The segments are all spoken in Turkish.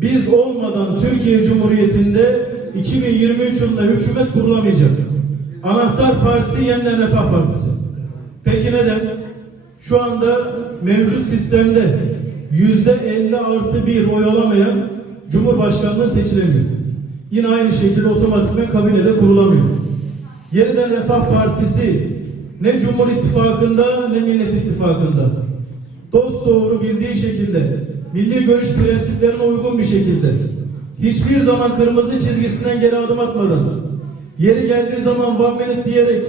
biz olmadan Türkiye Cumhuriyeti'nde 2023 yılında hükümet kurulamayacak. Anahtar parti yeniden Refah Partisi. Peki neden? Şu anda mevcut sistemde yüzde 50 artı bir oy alamayan Cumhurbaşkanlığı seçilemiyor. Yine aynı şekilde otomatikman kabinede kurulamıyor. Yeniden Refah Partisi ne Cumhur İttifakı'nda ne Millet İttifakı'nda dost doğru bildiği şekilde milli görüş prensiplerine uygun bir şekilde hiçbir zaman kırmızı çizgisinden geri adım atmadan yeri geldiği zaman one minute diyerek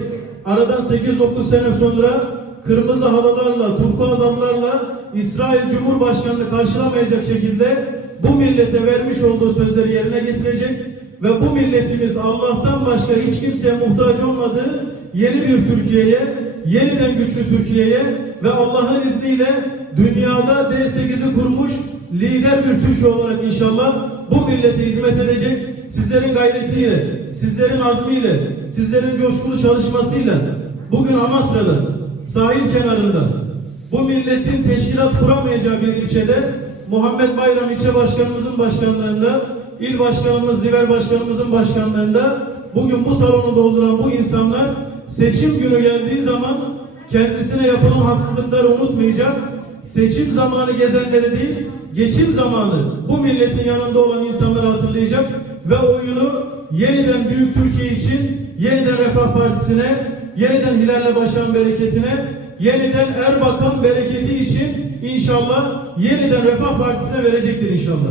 aradan 8-9 sene sonra kırmızı halılarla, turkuaz halılarla İsrail Cumhurbaşkanı'nı karşılamayacak şekilde bu millete vermiş olduğu sözleri yerine getirecek ve bu milletimiz Allah'tan başka hiç kimseye muhtaç olmadığı yeni bir Türkiye'ye, yeniden güçlü Türkiye'ye ve Allah'ın izniyle dünyada D8'i kurmuş lider bir Türkiye olarak inşallah bu millete hizmet edecek. Sizlerin gayretiyle, sizlerin azmiyle, sizlerin coşkulu çalışmasıyla bugün Amasra'da, sahil kenarında bu milletin teşkilat kuramayacağı bir ilçede Muhammed Bayram ilçe başkanımızın başkanlığında, il başkanımız, diver başkanımızın başkanlığında bugün bu salonu dolduran bu insanlar seçim günü geldiği zaman kendisine yapılan haksızlıkları unutmayacak, seçim zamanı gezenleri değil, geçim zamanı bu milletin yanında olan insanları hatırlayacak ve oyunu yeniden Büyük Türkiye için, yeniden Refah Partisi'ne, yeniden Hilal'le başlayan bereketine, yeniden Erbakan bereketi için inşallah yeniden Refah Partisi'ne verecektir inşallah.